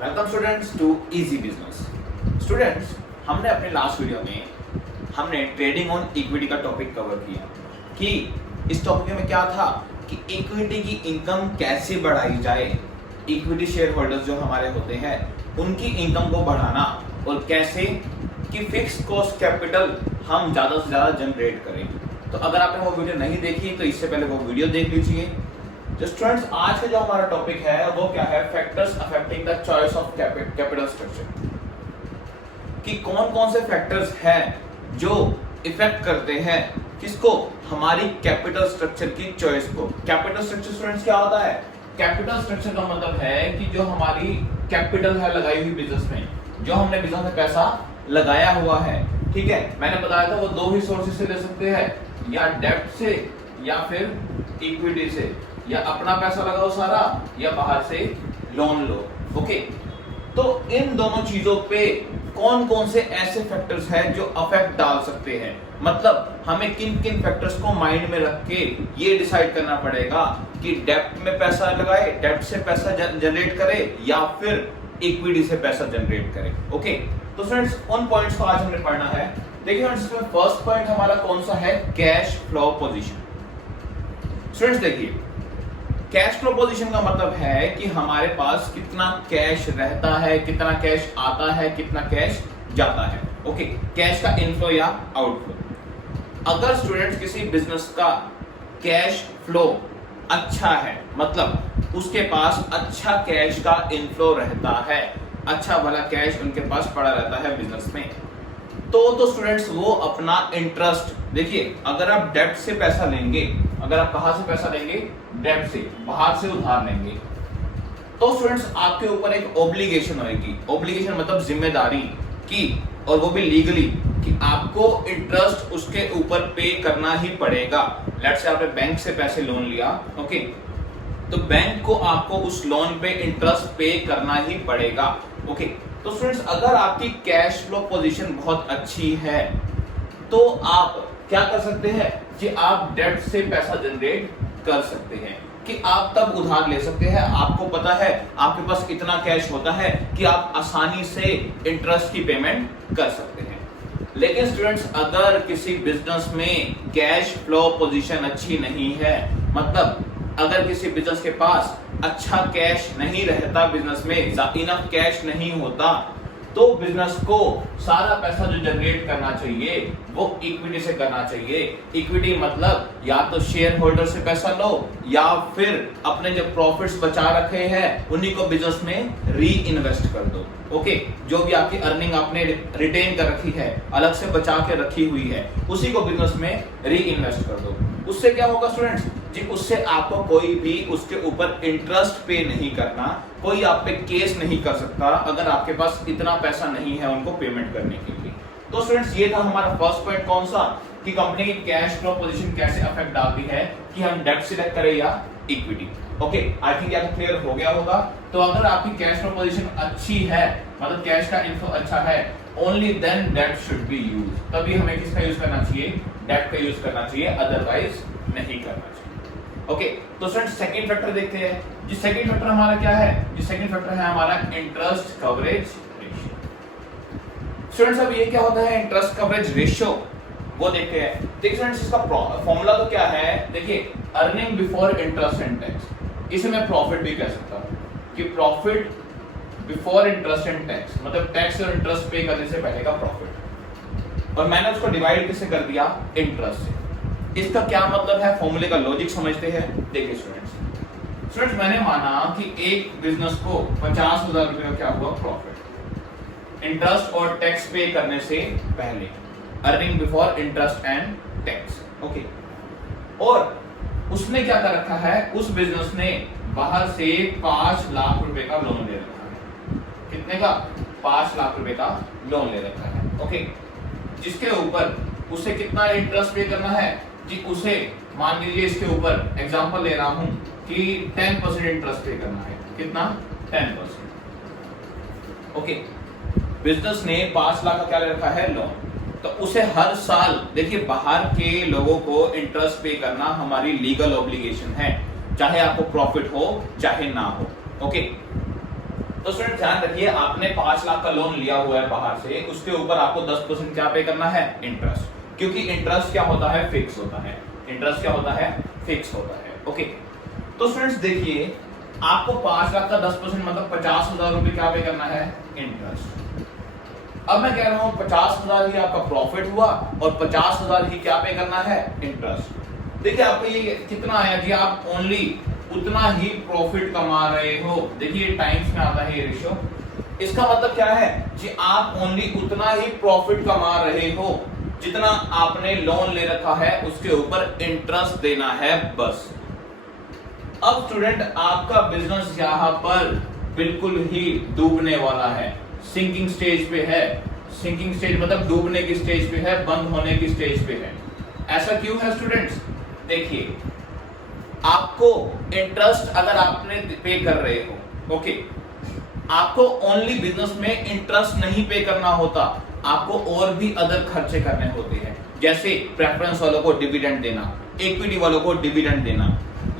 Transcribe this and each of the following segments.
Welcome students to easy business. Students, हमने अपने last video में हमने ट्रेडिंग ऑन इक्विटी का टॉपिक कवर किया कि इस टॉपिक में क्या था कि इक्विटी की इनकम कैसे बढ़ाई जाए, इक्विटी शेयर होल्डर्स जो हमारे होते हैं उनकी इनकम को बढ़ाना और कैसे कि फिक्स कॉस्ट कैपिटल हम ज़्यादा से ज़्यादा जनरेट करें। तो अगर आपने वो वीडियो नहीं देखी तो इससे पहले वो वीडियो देख लीजिए। तो स्टूडेंट्स, आज का जो हमारा टॉपिक है वो क्या है, factors affecting the choice of capital structure. कि कौन कौन से फैक्टर्स हैं जो इफेक्ट करते हैं किसको, हमारी कैपिटल स्ट्रक्चर की चॉइस को। कैपिटल स्ट्रक्चर स्टूडेंट्स क्या होता है? कैपिटल स्ट्रक्चर का मतलब है कि जो हमारी कैपिटल है लगाई हुई बिजनेस में, जो हमने बिजनेस में पैसा लगाया हुआ है, ठीक है। मैंने बताया था वो दो ही सोर्सेज से ले सकते हैं, या डेब्ट से या फिर इक्विटी से, या अपना पैसा लगाओ सारा या बाहर से लोन लो। ओके, तो इन दोनों चीजों पे कौन कौन से ऐसे फैक्टर्स हैं जो अफेक्ट डाल सकते हैं, मतलब हमें किन किन फैक्टर्स को माइंड में रख के ये डिसाइड करना पड़ेगा कि डेब्ट में पैसा लगाए, डेब्ट से पैसा जनरेट करे या फिर इक्विटी से पैसा जनरेट करे। ओके, तो फ्रेंड्स उन पॉइंट्स को आज हमने पढ़ना है। देखिए फ्रेंड्स, इसमें फर्स्ट पॉइंट हमारा कौन सा है, कैश फ्लो पोजीशन। स्टूडेंट्स देखिए, कैश फ्लो पोजीशन का मतलब है कि हमारे पास कितना कैश रहता है, कितना कैश आता है, कितना कैश जाता है। ओके, कैश का इनफ्लो या आउटफ्लो। अगर स्टूडेंट्स किसी बिजनेस का कैश फ्लो अच्छा है, मतलब उसके पास अच्छा कैश का इनफ्लो रहता है, अच्छा वाला कैश उनके पास पड़ा रहता है बिजनेस में, तो स्टूडेंट्स वो अपना इंटरेस्ट, देखिए अगर आप डेब्ट से पैसा लेंगे, अगर आप कहां से पैसा लेंगे, डेब्ट से, बाहर से उधार लेंगे, तो स्टूडेंट्स आपके ऊपर एक ऑब्लिगेशन होगी। ऑब्लिगेशन मतलब जिम्मेदारी की, और वो भी लीगली, कि आपको इंटरेस्ट उसके ऊपर पे करना ही पड़ेगा। लेट्स से आपने बैंक से पैसे लोन लिया, ओके, तो बैंक को आपको उस लोन पे इंटरेस्ट पे करना ही पड़ेगा। ओके, तो स्टूडेंट्स अगर आपकी कैश फ्लो पोजीशन बहुत अच्छी है तो आप क्या कर सकते हैं कि आप डेब्ट से पैसा जनरेट कर सकते हैं, कि आप तब उधार ले सकते हैं। आपको पता है आपके पास इतना कैश होता है कि आप आसानी से इंटरेस्ट की पेमेंट कर सकते हैं। लेकिन स्टूडेंट्स अगर किसी बिजनेस में कैश फ्लो पोजीशन अच्छी नहीं है, मतलब अगर किसी बिजनेस के पास अच्छा कैश नहीं रहता, बिजनेस में इनफ कैश नहीं होता, तो बिजनेस को सारा पैसा जो जनरेट करना चाहिए वो इक्विटी से करना चाहिए। इक्विटी मतलब या तो शेयर होल्डर से पैसा लो या फिर अपने जो प्रॉफिट्स बचा रखे हैं उन्हीं को बिजनेस में री इन्वेस्ट कर दो। ओके, जो भी आपकी अर्निंग आपने रिटेन कर रखी है, अलग से बचा के रखी हुई है, उसी को बिजनेस में री इन्वेस्ट कर दो। उससे क्या होगा स्टूडेंट्स जी, उससे आपको कोई भी उसके ऊपर इंटरेस्ट पे नहीं करना, कोई आप पे केस नहीं कर सकता अगर आपके पास इतना पैसा नहीं है उनको पेमेंट करने के लिए। तो स्टूडेंट्स ये था हमारा फर्स्ट पॉइंट, कौन सा, कि कंपनी की कैश फ्लो पोजीशन कैसे अफेक्ट डालती है, कि हम डेब्ट सिलेक्ट करें या इक्विटी। ओके, आई थिंक ये क्लियर हो गया होगा। तो अगर आपकी कैश फ्लो पोजीशन अच्छी है, मतलब कैश का इन्फ्लो अच्छा है, ओनली देन डेब्ट शुड बी यूज, तभी हमें किसका यूज करना चाहिए, डेब्ट का यूज करना चाहिए, अदरवाइज नहीं करना चाहिए। ओके, तो स्टूडेंट्स सेकंड फैक्टर देखते हैं। जी सेकंड फैक्टर हमारा क्या है, जी सेकंड फैक्टर है हमारा इंटरेस्ट कवरेज रेशियो। स्टूडेंट्स अब ये क्या होता है इंटरेस्ट कवरेज रेशियो, वो देखते हैं। देखिए स्टूडेंट्स इसका फॉर्मूला तो क्या है, देखिए earning before interest and tax. इसे मैं प्रॉफिट भी कह सकता हूं कि profit before interest and tax, मतलब टैक्स और इंटरेस्ट पे करने से पहले का प्रॉफिट, और मैंने उसको डिवाइड किससे कर दिया, इंटरेस्ट से। इसका क्या मतलब है, फॉर्मूले का लॉजिक समझते हैं। देखिए स्टूडेंट्स मैंने माना कि एक बिजनेस को 50,000 रुपए का क्या हुआ प्रॉफिट, इंटरेस्ट और टैक्स पे करने से पहले, earning before interest and tax. Okay, और उसने क्या कर रखा है, उस बिजनेस ने बाहर से 5 लाख रुपए का लोन ले रखा है। कितने का, 5 लाख रुपए का लोन ले रखा है। ओके, जिसके ऊपर उसे कितना इंटरेस्ट पे करना है जी, उसे मान लीजिए इसके ऊपर एग्जांपल ले रहा हूं कि 10% इंटरेस्ट पे करना है। कितना, 10%। ओके, बिजनेस ने 5 लाख का क्या ले रखा है, लोन, तो उसे हर साल, देखिए बाहर के लोगों को इंटरेस्ट पे करना हमारी लीगल ऑब्लिगेशन है, चाहे आपको प्रॉफिट हो चाहे ना हो। ओके, तो स्टूडेंट ध्यान रखिए, आपने 5 लाख का लोन लिया हुआ है बाहर से, उसके ऊपर आपको 10% क्या पे करना है, इंटरेस्ट, क्योंकि इंटरेस्ट क्या होता है, फिक्स होता है। इंटरेस्ट क्या होता है, फिक्स होता है। ओके, तो स्टूडेंट्स देखिए, आपको 5 लाख का 10% मतलब 50,000 रुपए क्या पे करना है, इंटरेस्ट। अब मैं कह रहा हूं 50,000 ही आपका प्रॉफिट हुआ और 50,000 ही क्या पे करना है, इंटरेस्ट। देखिए आपको ये कितना आया जी, आप ओनली उतना ही प्रॉफिट कमा रहे हो। देखिए टाइम्स में आता है ये रेशियो, इसका मतलब क्या है जी, आप ओनली उतना ही प्रॉफिट कमा रहे हो जितना आपने लोन ले रखा है, उसके ऊपर इंटरेस्ट देना है बस। अब स्टूडेंट आपका बिजनेस यहां पर बिल्कुल ही डूबने वाला है, सिंकिंग स्टेज पे है। सिंकिंग स्टेज मतलब डूबने की स्टेज पे है, बंद होने की स्टेज पे है। ऐसा क्यों है स्टूडेंट्स? देखिए, आपको इंटरेस्ट अगर आपने पे कर रहे हो, ओके, आपको ओनली बिजनेस में इंटरेस्ट नहीं पे करना होता, आपको और भी अदर खर्चे करने होते हैं, जैसे प्रेफरेंस वालों को डिविडेंड देना, इक्विटी वालों को डिविडेंड देना,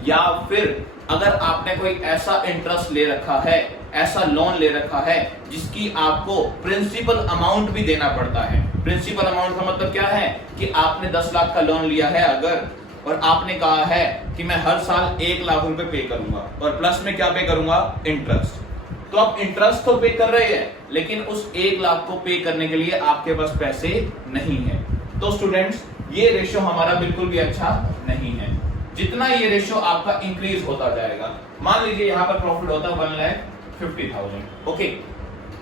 या फिर अगर आपने कोई ऐसा इंटरेस्ट ले रखा है, ऐसा लोन ले रखा है जिसकी आपको प्रिंसिपल अमाउंट भी देना पड़ता है। प्रिंसिपल अमाउंट का मतलब क्या है कि आपने 10 लाख का लोन लिया है अगर, और आपने कहा है कि मैं हर साल 1 लाख रुपए पे करूंगा और प्लस में क्या पे करूंगा, इंटरेस्ट। तो आप इंटरेस्ट तो पे कर रहे हैं, लेकिन उस 1 लाख को पे करने के लिए आपके पास पैसे नहीं है। तो स्टूडेंट्स, ये रेशियो हमारा बिल्कुल भी अच्छा नहीं है। जितना ये रेशियो आपका इंक्रीज होता जाएगा, मान लीजिए यहाँ पर प्रॉफिट होता है 1,50,000, ओके,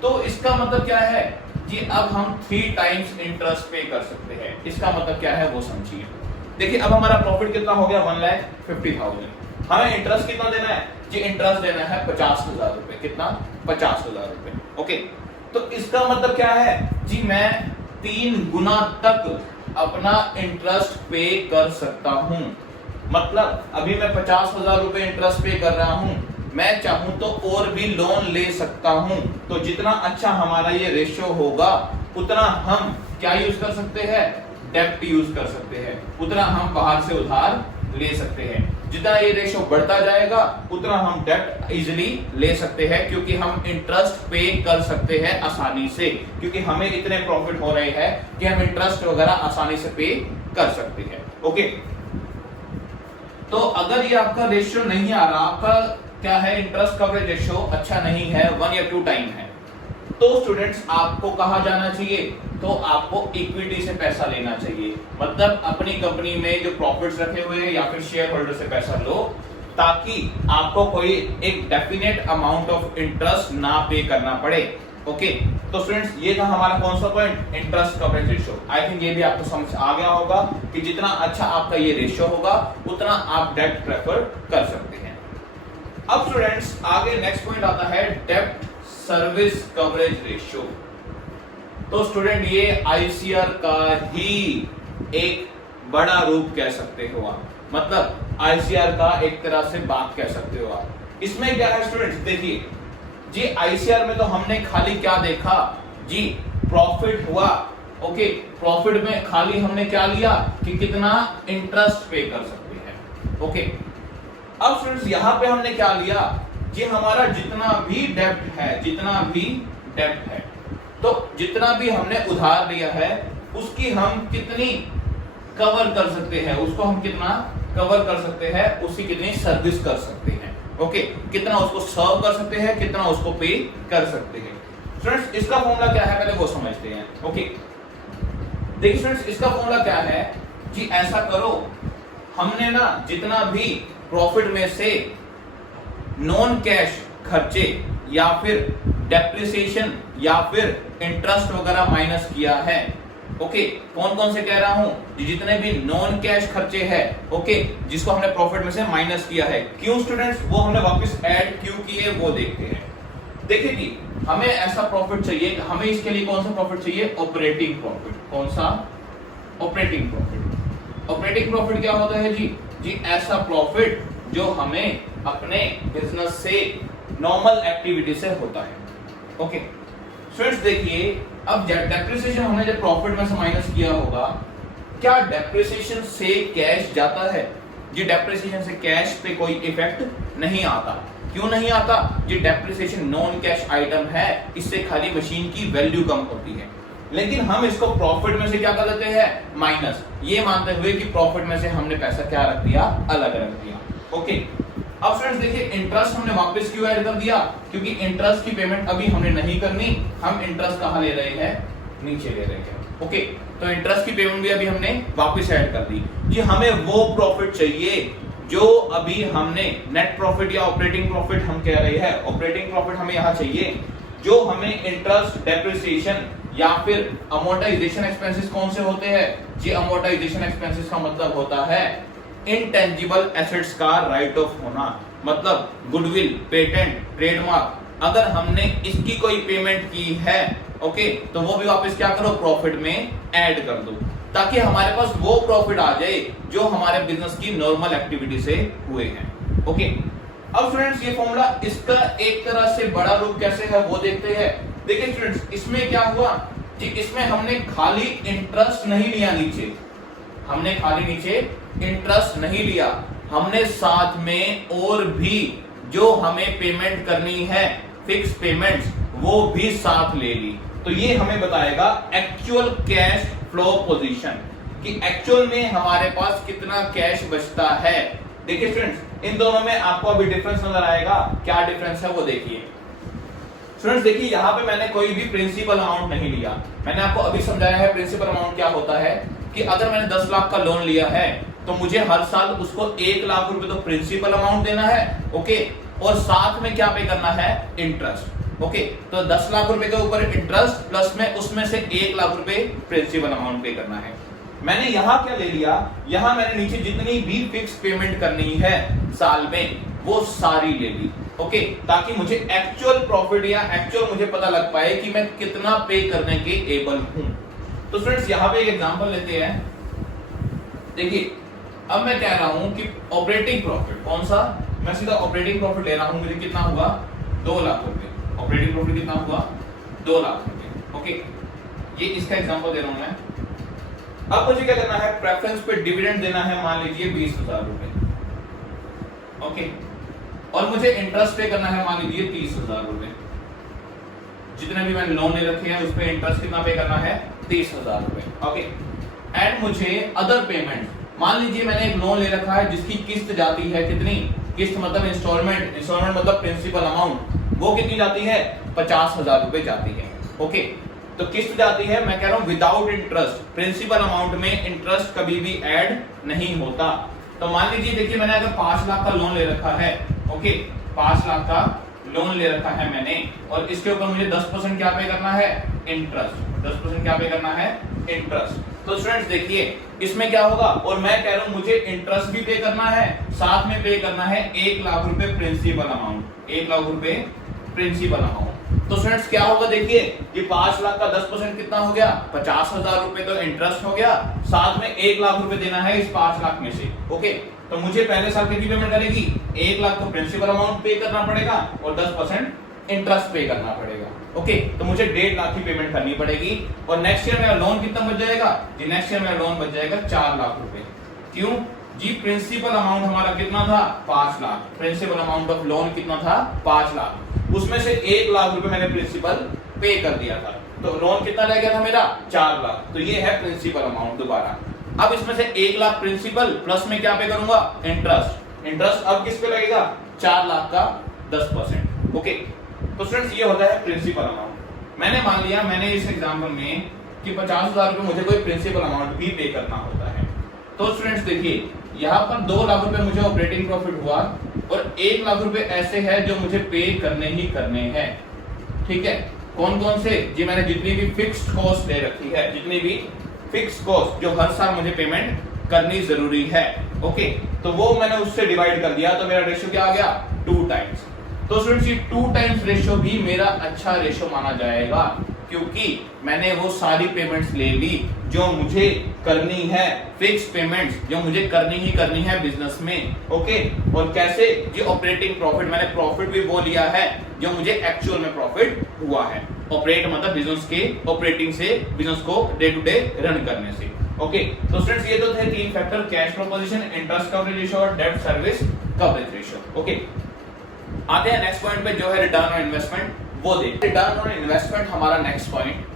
तो इसका मतलब क्या है जी, अब हम 3 टाइम्स इंटरेस्ट पे कर सकते हैं। इसका मतलब क्या है वो समझिए। देखिए, अब हमारा प्रॉफिट कितना हो गया, 1,50,000, हमें इंटरेस्ट कितना देना है जी, इंटरेस्ट देना है 50,000 रुपए। कितना, 50,000 रुपए। ओके, तो इसका मतलब क्या है जी, मैं 3 गुना तक अपना इंटरेस्ट पे कर सकता हूं। मतलब अभी मैं 50,000 रुपए इंटरेस्ट पे कर रहा हूं, मैं चाहूं तो और भी लोन ले सकता हूं। तो जितना अच्छा हमारा ये रेशियो होगा, उतना हम क्या यूज कर सकते हैं, डेब्ट यूज कर सकते हैं, उतना हम बाहर से उधार ले सकते हैं। जितना ये रेशियो बढ़ता जाएगा, उतना हम डेब्ट इजीली ले सकते हैं, क्योंकि हम इंटरेस्ट पे कर सकते हैं आसानी से, क्योंकि हमें इतने प्रॉफिट हो रहे हैं कि हम इंटरेस्ट वगैरह आसानी से पे कर सकते हैं। ओके, तो अगर ये आपका रेशियो नहीं आ रहा, आपका क्या है, इंटरेस्ट कवरेज रेशियो अच्छा नहीं है, 1 या 2 टाइम है, तो स्टूडेंट्स आपको कहां जाना चाहिए, तो आपको इक्विटी से पैसा लेना चाहिए। मतलब अपनी कंपनी में जो प्रॉफिट्स रखे हुए हैं या फिर शेयर होल्डर से पैसा लो, ताकि आपको कोई एक डेफिनेट अमाउंट ऑफ इंटरेस्ट ना पे करना पड़े। ओके, तो स्टूडेंट्स ये था हमारा कौन सा point, interest coverage ratio. I think ये भी आपको समझ आ गया होगा कि जितना अच्छा आपका ये रेशियो होगा, उतना आप डेब्ट प्रेफर कर सकते हैं। अब स्टूडेंट्स आगे नेक्स्ट पॉइंट आता है डेब्ट सर्विस कवरेज रेशियो। तो स्टूडेंट ये आईसीआर का ही एक बड़ा रूप कह सकते हो आप, मतलब आईसीआर का एक तरह से बात कह सकते हो आप। इसमें क्या है स्टूडेंट्स, देखिए जी, आईसीआर में तो हमने खाली क्या देखा जी, प्रॉफिट हुआ। ओके, प्रॉफिट में खाली हमने क्या लिया कि कितना इंटरेस्ट पे कर सकते हैं। ओके, अब स्टूडेंट्स यहां पे हमने क्या लिया जी, हमारा जितना भी डेब्ट है, जितना भी डेब्ट है, तो जितना भी हमने उधार लिया है, उसकी हम कितनी कवर कर सकते हैं, उसको हम कितना कवर कर सकते हैं, उसकी कितनी सर्विस कर सकते हैं। ओके, कितना उसको सर्व कर सकते हैं, कितना उसको पे कर सकते हैं। स्टूडेंट्स इसका फॉर्मूला क्या है, पहले वो समझते हैं। ओके, देखिए स्टूडेंट्स इसका फॉर्मूला क्या है जी, ऐसा करो, हमने ना जितना भी प्रॉफिट में से नॉन कैश खर्चे या फिर डेप्रिसिएशन या फिर इंटरेस्ट वगैरह माइनस किया है। ओके, कौन कौन से कह रहा हूं, जितने भी नॉन कैश खर्चे हैं, ओके, जिसको हमने प्रॉफिट में से माइनस किया है। क्यों स्टूडेंट्स, वो हमने वापस ऐड क्यों किए वो देखते हैं। देखिए जी, हमें ऐसा प्रॉफिट चाहिए, हमें इसके लिए कौन सा प्रॉफिट चाहिए, ऑपरेटिंग प्रॉफिट। कौन सा, ऑपरेटिंग प्रॉफिट। ऑपरेटिंग प्रॉफिट क्या होता है जी, ऐसा प्रॉफिट जो हमें अपने बिजनेस से नॉर्मल एक्टिविटी से होता है। ओके स्टूडेंट्स, देखिए अब डेप्रिसिएशन हमने जब प्रॉफिट में से माइनस किया होगा, क्या डेप्रिसिएशन से कैश जाता है जी, डेप्रिसिएशन से कैश पे कोई इफेक्ट नहीं आता। क्यों नहीं आता? ये डेप्रिसिएशन नॉन कैश आइटम है, इससे खाली मशीन की वैल्यू कम होती है। लेकिन हम इसको प्रॉफिट में से क्या कर देते हैं? माइनस, ये मानते हुए कि प्रॉफिट में से हमने पैसा क्या रख दिया? अलग रख दिया। ओके, अब फ्रेंड्स देखिए, इंटरेस्ट हमने वापस क्यों ऐड कर दिया? क्योंकि इंटरेस्ट की पेमेंट अभी हमने नहीं करनी, हम इंटरेस्ट कहां ले रहे हैं? नीचे ले रहे हैं। ओके, तो इंटरेस्ट की पेमेंट भी अभी हमने वापस ऐड कर दी। जी, हमें वो प्रॉफिट चाहिए जो अभी हमने नेट प्रॉफिट या ऑपरेटिंग प्रॉफिट हम कह रहे हैं, ऑपरेटिंग प्रॉफिट हमें यहां चाहिए जो हमें इंटरेस्ट, डेप्रिसिएशन या फिर अमोर्टाइजेशन एक्सपेंसेस कौन से होते हैं? जी, अमोर्टाइजेशन एक्सपेंसेस का मतलब होता है इनटेंजिबल एसेट्स का राइट ऑफ होना, मतलब गुडविल, पेटेंट, ट्रेडमार्क। अगर हमने इसकी कोई पेमेंट की है, ओके, तो वो भी वापस क्या करो? प्रॉफिट में ऐड कर दो, ताकि हमारे पास वो प्रॉफिट आ जाए जो हमारे बिजनेस की नॉर्मल एक्टिविटी से हुए हैं। ओके, अब स्टूडेंट्स ये फॉर्मूला, इसका एक तरह से बड़ा रूप कैसे है वो देखते हैं। देखिए स्टूडेंट्स, इसमें क्या हुआ कि इसमें हमने खाली इंटरेस्ट नहीं लिया नीचे, हमने खाली नीचे इंटरेस्ट नहीं लिया, हमने साथ में और भी जो हमें पेमेंट करनी है, फिक्स पेमेंट्स, वो भी साथ ले ली। तो ये हमें बताएगा एक्चुअल कैश फ्लो पोजीशन, कि एक्चुअल में हमारे पास कितना कैश बचता है। देखिए स्टूडेंट्स, इन दोनों में आपको अभी डिफरेंस नजर आएगा। क्या डिफरेंस है वो देखिए। स्टूडेंट्स देखिए, यहाँ पे मैंने कोई भी प्रिंसिपल अमाउंट नहीं लिया। मैंने आपको अभी समझाया है प्रिंसिपल अमाउंट क्या होता है, कि अगर मैंने 10 लाख का लोन लिया है तो मुझे हर साल उसको 1 लाख रुपए तो प्रिंसिपल अमाउंट देना है, ओके, और साथ में क्या पे करना है? इंटरेस्ट। ओके, तो 10 लाख रुपए के ऊपर इंटरेस्ट प्लस में उसमें से 1 लाख रुपए प्रिंसिपल अमाउंट पे करना है। मैंने यहाँ क्या ले लिया? यहाँ मैंने नीचे जितनी भी फिक्स पेमेंट करनी है साल में, वो सारी ले ली। ओके, ताकि मुझे एक्चुअल प्रॉफिट या एक्चुअल मुझे पता लग पाए कि मैं कितना पे करने के एबल हूं। तो फ्रेंड्स, यहाँ पे एक एग्जांपल लेते हैं। देखिए, अब मैं कह रहा हूं कि ऑपरेटिंग प्रॉफिट कौन सा? मैं सीधा ऑपरेटिंग प्रॉफिट ले रहा हूं, मुझे कितना हुआ? 2 लाख रुपए। ऑपरेटिंग प्रॉफिट कितना हुआ? 2 लाख रुपए। ओके, ये इसका एग्जांपल दे रहा हूं मैं। अब मुझे क्या करना है? प्रेफरेंस पे डिविडेंड देना है, मान लीजिए 20,000 रुपए। ओके, और मुझे इंटरेस्ट पे करना है, मान लीजिए 30,000 रुपए। जितने भी मैंने लोन ले रखे हैं उस पे इंटरेस्ट कितना पे करना है? 30,000 रुपए। ओके, एंड मुझे अदर पेमेंट, मान लीजिए मैंने एक लोन ले रखा है जिसकी किस्त जाती है कितनी? किस्त मतलब इंस्टॉलमेंट, इंस्टॉलमेंट मतलब प्रिंसिपल अमाउंट, वो कितनी जाती है? 50,000 रुपए जाती है। ओके, तो किस्त जाती है, मैं कह रहा हूं विदाउट इंटरेस्ट। प्रिंसिपल अमाउंट में इंटरेस्ट कभी भी ऐड नहीं होता। तो मान लीजिए, देखिए मैंने अगर 5 लाख का लोन ले रखा है, ओके, 5 लाख का लोन ले रखा है मैंने, और इसके ऊपर मुझे 10% क्या पे करना है? इंटरेस्ट। 10% क्या पे करना है? इंटरेस्ट। तो स्टूडेंट्स देखिए, इसमें क्या होगा? और मैं कह रहा हूं मुझे इंटरेस्ट भी पे करना है, साथ में पे करना है 1 लाख रुपए प्रिंसिपल अमाउंट। 1 लाख रुपए प्रिंसिपल अमाउंट। तो स्टूडेंट्स क्या होगा? देखिए, ये 5 लाख का 10% कितना हो गया? 50,000 रुपए तो इंटरेस्ट हो गया, साथ में 1 लाख रुपए देना है इस 5 लाख में से। ओके, तो मुझे पहले साल कितनी पेमेंट करेगी? 1 लाख तो प्रिंसिपल अमाउंट पे करना पड़ेगा और 10% इंटरेस्ट पे करना पड़ेगा। ओके, तो मुझे 1.5 लाख की पेमेंट करनी पड़ेगी। और नेक्स्ट ईयर मेरा लोन कितना बच जाएगा? जी, नेक्स्ट ईयर मेरा लोन बच जाएगा 4 लाख रुपए। क्यों जी? प्रिंसिपल अमाउंट हमारा कितना था? 5 lakh. Principal amount of loan कितना था? 5 लाख। उसमें से 1 लाख रुपए मैंने प्रिंसिपल पे कर दिया था, तो लोन कितना रह गया था मेरा? 4 लाख। तो ये है प्रिंसिपल अमाउंट। दोबारा, अब इसमें से 1 लाख प्रिंसिपल प्लस में क्या पे करूंगा? इंटरेस्ट। इंटरेस्ट अब किस पे लगेगा? 4 लाख का 10%। ओके, तो स्टूडेंट्स ये होता है प्रिंसिपल अमाउंट। मैंने मान लिया, मैंने इस एग्जाम्पल में कि 50,000 रुपए मुझे कोई प्रिंसिपल अमाउंट भी पे करना होता है। तो स्टूडेंट्स देखिए, यहाँ पर 2 लाख रुपए मुझे ऑपरेटिंग प्रॉफिट हुआ और 1 लाख रुपए ऐसे हैं जो मुझे पे करने ही करने हैं। ठीक है, कौन कौन से? जी, मैंने जितनी भी फिक्स्ड कॉस्ट ले रखी है, जितनी भी फिक्स कॉस्ट जो हर साल मुझे पेमेंट करनी जरूरी है, ओके, तो वो मैंने उससे डिवाइड कर दिया, तो मेरा रेशियो क्या आ गया? 2 टाइम्स। तो स्टूडेंट्स, ये 2 टाइम्स रेशियो भी मेरा अच्छा रेशियो माना जाएगा, क्योंकि मैंने वो सारी पेमेंट्स ले ली जो मुझे करनी है, फिक्स पेमेंट्स जो मुझे करनी ही करनी है बिजनेस में। ओके, और कैसे? जी, ऑपरेटिंग प्रॉफिट, मैंने प्रॉफिट भी वो लिया है जो मुझे एक्चुअल में प्रॉफिट हुआ है। ऑपरेट मतलब बिजनेस के ऑपरेटिंग से, बिजनेस को डे टू डे रन करने से। ओके, तो स्टूडेंट्स ये तो थे 3 factor: cash flow position, interest coverage ratio और डेब्ट सर्विस कवरेज रेशियो। ओके, आते हैं नेक्स्ट पॉइंट पे जो है रिटर्न ऑन इन्वेस्टमेंट, वो देखिए। रिटर्न ऑन इन्वेस्टमेंट हमारा नेक्स्ट पॉइंट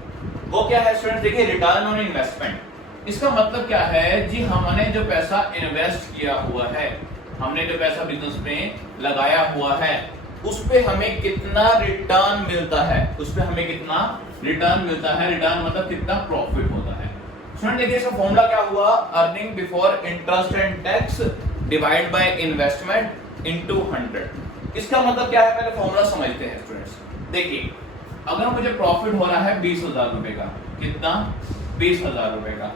वो क्या है स्टूडेंट, देखिए रिटर्न ऑन इन्वेस्टमेंट इसका मतलब क्या है जी, हमने जो पैसा इन्वेस्ट किया हुआ है, हमने जो पैसा बिजनेस में लगाया हुआ है, उस पे हमें कितना रिटर्न मिलता है, उस पे हमें कितना रिटर्न मिलता है। रिटर्न मतलब कितना प्रॉफिट होता है। स्टूडेंट देखिए इसका फॉर्मूला क्या हुआ, earning before interest and tax divide by investment into 100। इसका मतलब क्या है, पहले फॉर्मूला समझते हैं स्टूडेंट्स। देखिए अगर मुझे प्रॉफिट हो रहा है 20,000 रुपए का, कितना, 20,000 रुपए का,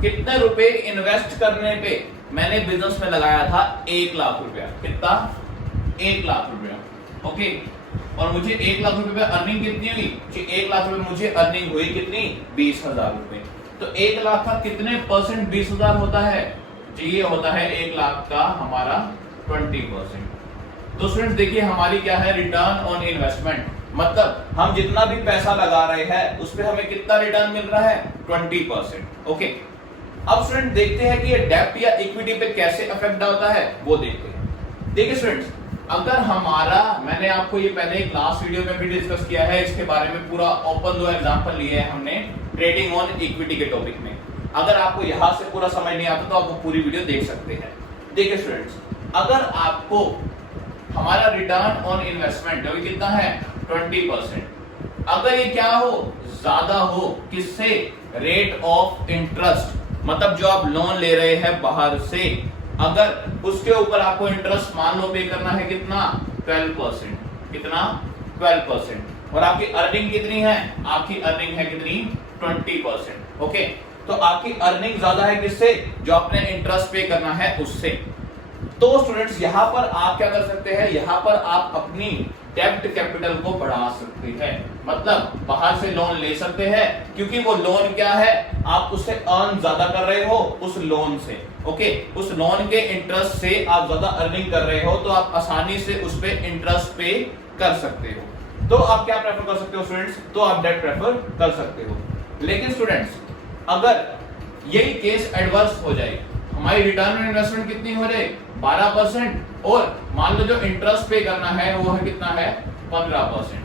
कितने रुपए इन्वेस्ट करने पे मैंने बिजनेस में लगाया था 1 लाख रुपया, कितना, 1 लाख रुपया, ओके। और मुझे 1 लाख रुपए पे अर्निंग कितनी हुई जी, 1 लाख रुपए मुझे अर्निंग हुई कितनी, 20,000 रुपए। तो 1 लाख का कितने परसेंट 20,000 होता है जी, ये होता है 1 लाख का हमारा 20%। तो स्टूडेंट्स देखिए हमारी क्या है, रिटर्न ऑन इन्वेस्टमेंट, मतलब हम जितना भी पैसा लगा रहे हैं उस पे हमें कितना रिटर्न मिल रहा है, 20%, ओके। अब स्टूडेंट देखते हैं कि ये डेब्ट या इक्विटी पे कैसे अफेक्ट होता है, वो देखते हैं। देखिए स्टूडेंट्स, अगर हमारा, मैंने आपको ये पहले एक लास्ट वीडियो में भी डिस्कस किया है, इसके बारे में पूरा ओपन 2 एग्जांपल लिए हैं हमने ट्रेडिंग ऑन इक्विटी के टॉपिक में। अगर आपको यहां से पूरा समझ नहीं आता तो आप वो पूरी वीडियो देख सकते हैं। देखिए स्टूडेंट्स, अगर आपको हमारा रिटर्न ऑन इन्वेस्टमेंट जो कितना है 20%, अगर ये क्या हो, ज्यादा हो, किससे, रेट ऑफ इंटरेस्ट, मतलब जो आप लोन ले रहे हैं बाहर से, अगर उसके ऊपर आपको इंटरेस्ट मान लो पे करना है कितना, 12%, कितना, 12%, और आपकी अर्निंग कितनी है, आपकी अर्निंग है कितनी, 20%, ओके। तो आपकी अर्निंग ज्यादा है किससे, जो आपने इंटरेस्ट पे करना है उससे। तो स्टूडेंट्स यहां पर आप क्या कर सकते हैं, यहां पर आप अपनी डेब्ट कैपिटल को बढ़ा सकते हैं, मतलब बाहर से लोन ले सकते हैं, क्योंकि वो लोन क्या है, आप उससे अर्न ज्यादा कर रहे हो उस लोन से, ओके। उस लोन के इंटरेस्ट से आप ज्यादा अर्निंग कर रहे हो, तो आप आसानी से उस पे इंटरेस्ट पे कर सकते हो। तो आप क्या प्रेफर कर सकते हो स्टूडेंट्स, तो आप डेब्ट प्रेफर कर सकते हो। लेकिन स्टूडेंट्स अगर यही केस एडवर्स हो जाए, हमारी रिटर्न ऑन इन्वेस्टमेंट कितनी हो रही, 12%, और मान लो जो इंटरेस्ट पे करना है वो है कितना है, 15%।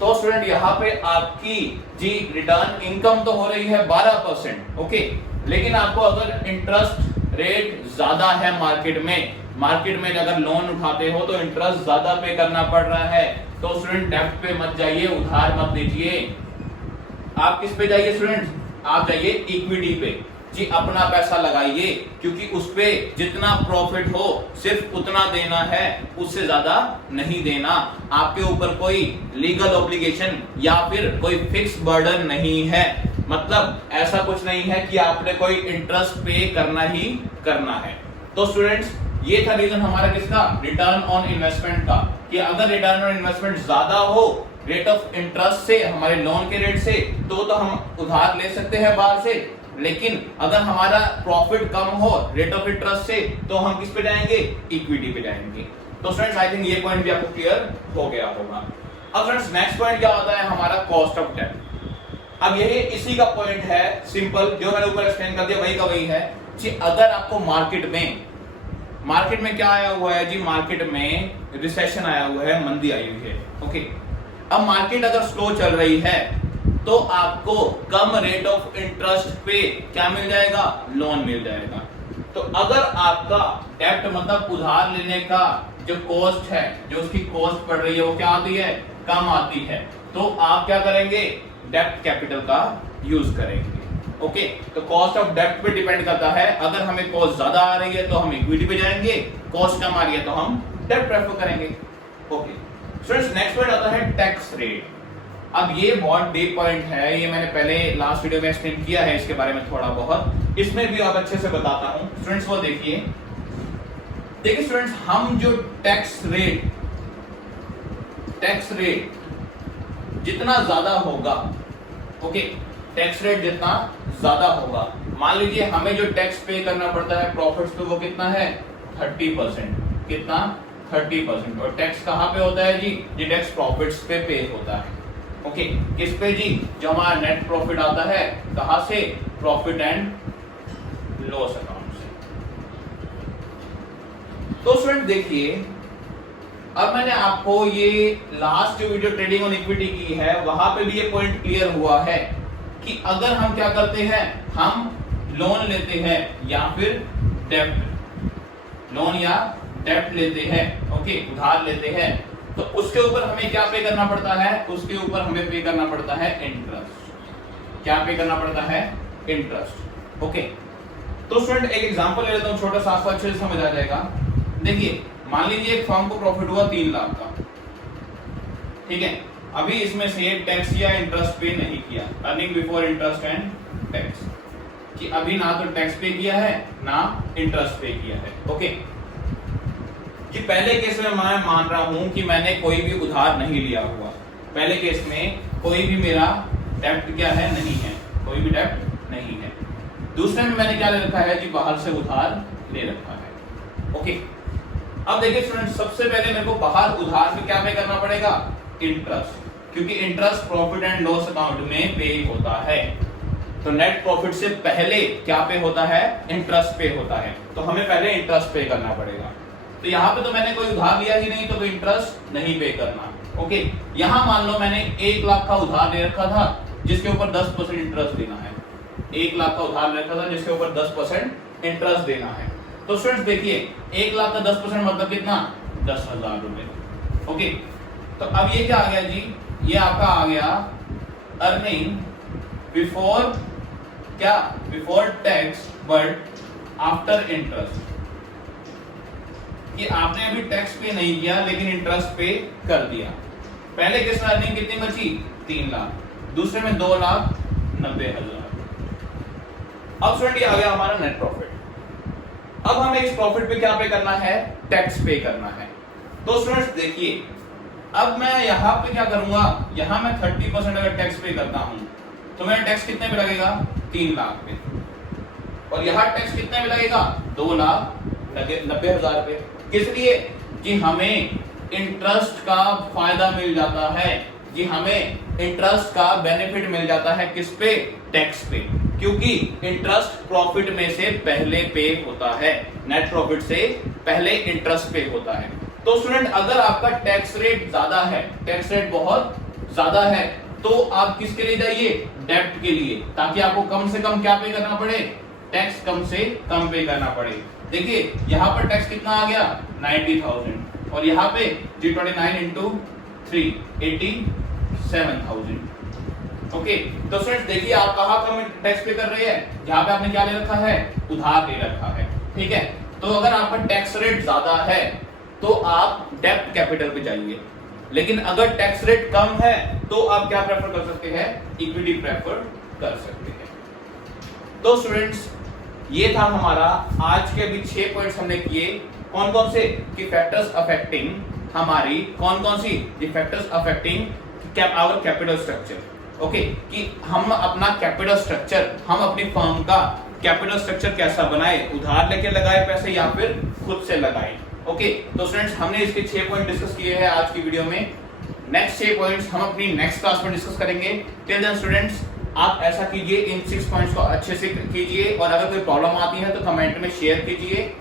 तो स्टूडेंट यहाँ पे आपकी जी रिटर्न इनकम तो हो रही है 12%, ओके, लेकिन आपको अगर इंटरेस्ट रेट ज्यादा है मार्केट में अगर लोन उठाते हो तो इंटरेस्ट ज्यादा पे करना पड़ रहा है। तो स्टूडेंट डेब्ट पे मत जाइए, उधार मत लीजिए, आप किस पे जाइए स्टूडेंट, आप जाइए इक्विटी पे जी, अपना पैसा लगाइए, क्योंकि उस पे जितना प्रॉफिट हो सिर्फ उतना देना है, उससे ज्यादा नहीं देना। आपके ऊपर कोई लीगल ऑब्लिगेशन या फिर कोई फिक्स बर्डन नहीं है, मतलब ऐसा कुछ नहीं है कि आपने कोई इंटरेस्ट पे करना ही करना है। तो स्टूडेंट्स ये था रीजन हमारा किसका, रिटर्न ऑन इन्वेस्टमेंट का, कि अगर रिटर्न ऑन इन्वेस्टमेंट ज्यादा हो रेट ऑफ इंटरेस्ट से, हमारे लोन के रेट से, तो हम उधार ले सकते हैं बाहर से। लेकिन अगर हमारा प्रॉफिट कम हो रेट ऑफ इंटरेस्ट से, तो हम किस पे जाएंगे, इक्विटी पे जाएंगे। तो फ्रेंड्स आई थिंक ये पॉइंट भी आपको क्लियर हो गया होगा। अब फ्रेंड्स नेक्स्ट पॉइंट क्या होता है हमारा, कॉस्ट ऑफ डेब्ट। अब यही इसी का पॉइंट है, सिंपल, जो मैंने ऊपर एक्सप्लेन कर दिया वही का वही है कि अगर आपको मार्केट में क्या आया हुआ है जी, मार्केट में रिसेशन आया हुआ है, मंदी आई हुई है, ओके। अब मार्केट अगर स्लो चल रही है तो आपको कम रेट ऑफ इंटरेस्ट पे क्या मिल जाएगा, लोन मिल जाएगा। तो अगर आपका डेब्ट मतलब उधार लेने का जो कॉस्ट है, जो उसकी कॉस्ट पड़ रही है वो क्या आती है, कम आती है, तो आप क्या करेंगे, डेब्ट कैपिटल का यूज करेंगे, ओके। तो कॉस्ट ऑफ डेब्ट पे डिपेंड करता है, अगर हमें कॉस्ट ज्यादा आ रही है तो हम इक्विटी पे जाएंगे, कॉस्ट कम आ रही है तो हम डेब्ट प्रेफर करेंगे, ओके। स्टूडेंट्स नेक्स्ट पॉइंट आता है टैक्स रेट। अब ये बहुत डीप पॉइंट है, ये मैंने पहले लास्ट वीडियो में एक्सप्लेन किया है इसके बारे में थोड़ा बहुत, इसमें भी आप अच्छे से बताता हूं स्टूडेंट्स। वो देखिए स्टूडेंट्स, हम जो टैक्स रेट जितना ज्यादा होगा, ओके, टैक्स रेट जितना ज्यादा होगा, मान लीजिए हमें जो टैक्स पे करना पड़ता है प्रॉफिट्स पे वो कितना है, 30%, कितना, 30%। और टैक्स कहां पे होता है जी, ये टैक्स प्रॉफिट्स पे होता है, ओके। किस पे जी, जो हमारा नेट प्रॉफिट आता है, कहां से, प्रॉफिट एंड लॉस अकाउंट से। तो स्टूडेंट देखिए अब मैंने आपको ये लास्ट जो वीडियो ट्रेडिंग ऑन इक्विटी की है वहां पे भी ये पॉइंट क्लियर हुआ है कि अगर हम क्या करते हैं, हम लोन लेते हैं या फिर डेब्ट, लोन या डेब्ट लेते हैं, ओके, उधार लेते हैं, तो उसके ऊपर हमें क्या पे करना पड़ता है, उसके ऊपर हमें पे करना पड़ता है इंटरेस्ट। क्या पे करना पड़ता है, इंटरेस्ट। ओके, तो स्टूडेंट एक एग्जांपल ले लेता हूं छोटा सा, आपको अच्छे से समझ आ जाएगा। देखिए मान लीजिए एक फर्म को प्रॉफिट हुआ 3 लाख का, ठीक है, अभी इसमें से टैक्स या इंटरेस्ट पे नहीं किया, earning before interest and tax, कि अभी ना तो टैक्स पे किया है ना इंटरेस्ट पे किया है। ओके, कि पहले केस में मैं मान रहा हूं कि मैंने कोई भी उधार नहीं लिया हुआ, पहले केस में कोई भी मेरा डेब्ट क्या है, नहीं है, कोई भी डेब्ट नहीं है। दूसरे में मैंने क्या ले रखा है जी, बाहर से उधार ले रखा है। ओके, अब देखिए स्टूडेंट, सबसे पहले मेरे को बाहर उधार पे क्या पे करना पड़ेगा, इंटरेस्ट, क्योंकि interest profit and loss account में पे होता है। तो नेट प्रॉफिट से पहले क्या पे होता है, इंटरेस्ट पे होता है, तो हमें पहले इंटरेस्ट पे करना पड़ेगा। तो यहाँ पे तो मैंने कोई उधार लिया ही नहीं, तो इंटरेस्ट नहीं पे करना। ओके, यहाँ मान लो मैंने 1 लाख का उधार ले रखा था जिसके ऊपर 10% इंटरेस्ट देना है, 1 लाख का उधार ले रखा था जिसके ऊपर 10% इंटरेस्ट देना है। तो स्टूडेंट्स देखिए 1 लाख का 10% मतलब कितना, 10,000 रुपए। ओके, तो अब ये क्या आ गया जी, ये आपका आ गया अर्निंग बिफोर क्या, before tax but after interest, कि आपने अभी टैक्स पे नहीं किया लेकिन इंटरेस्ट पे कर दिया। पहले केस में अर्निंग कितनी बची, 3 लाख, दूसरे में 2,90,000। अब स्टूडेंट ये आ गया हमारा नेट प्रॉफिट। अब हमें इस प्रॉफिट पे क्या पे करना है, टैक्स पे करना है। तो स्टूडेंट्स देखिए, अब मैं यहाँ पे क्या करूंगा, यहाँ मैं 30% अगर टैक्स पे करता हूं तो मेरा टैक्स कितने पे लगेगा, 3 लाख पे, और यहाँ टैक्स कितने पे लगेगा, 2,90,000 पे। किस लिए, कि हमें इंटरेस्ट का फायदा मिल जाता है, कि हमें इंटरेस्ट का बेनिफिट मिल जाता है, किस पे, टैक्स पे, क्योंकि इंटरेस्ट प्रॉफिट में से पहले पे होता है, नेट प्रॉफिट से पहले इंटरेस्ट पे होता है। तो स्टूडेंट अगर आपका टैक्स रेट ज्यादा है, टैक्स रेट बहुत ज्यादा है, तो आप किसके लिए जाइए, डेब्ट के लिए, ताकि आपको कम से कम क्या पे करना पड़े, टैक्स कम से कम पे करना पड़े। देखिए यहाँ पर टैक्स कितना आ गया, 90,000, और यहाँ पे G29 into 3 87,000। ओके, तो फ्रेंड्स देखिए आप कहाँ कम टैक्स पे कर रहे हैं, जहाँ पे आपने क्या ले रखा है, उधार ले रखा है। ठीक है, तो अगर आपका टैक्स रेट ज्यादा है तो आप डेब्ट कैपिटल पे जाइए, लेकिन अगर टैक्स रेट कम है तो आप क्या प्रेफर कर सकते हैं, इक्विटी प्रेफर कर सकते हैं। तो स्टूडेंट्स ये था हमारा आज के अभी 6 पॉइंट्स हमने किए। कौन कौन से, कि फैक्टर्स अफेक्टिंग हमारी कौन कौन सी, factors affecting our capital structure. Okay, कि हम अपना कैपिटल स्ट्रक्चर, हम अपनी फर्म का कैपिटल स्ट्रक्चर कैसा बनाए, उधार लेके लगाए पैसे या फिर खुद से लगाए। ओके, तो स्टूडेंट्स हमने इसके 6 पॉइंट डिस्कस किए हैं आज की वीडियो में। नेक्स्ट 6 पॉइंट्स हम अपनी नेक्स्ट क्लास में डिस्कस करेंगे। टिल देन स्टूडेंट्स आप ऐसा कीजिए, इन 6 पॉइंट्स को अच्छे से कीजिए, और अगर कोई प्रॉब्लम आती है तो कमेंट में शेयर कीजिए।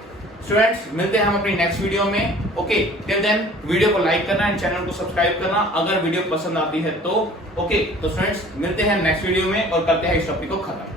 स्टूडेंट्स मिलते हैं हम अपनी नेक्स्ट वीडियो में। ओके, टिल देन वीडियो को लाइक करना एंड चैनल को सब्सक्राइब करना अगर वीडियो पसंद आती है तो। ओके, तो स्टूडेंट्स मिलते हैं नेक्स्ट वीडियो में और करते हैं इस टॉपिक को खत्म।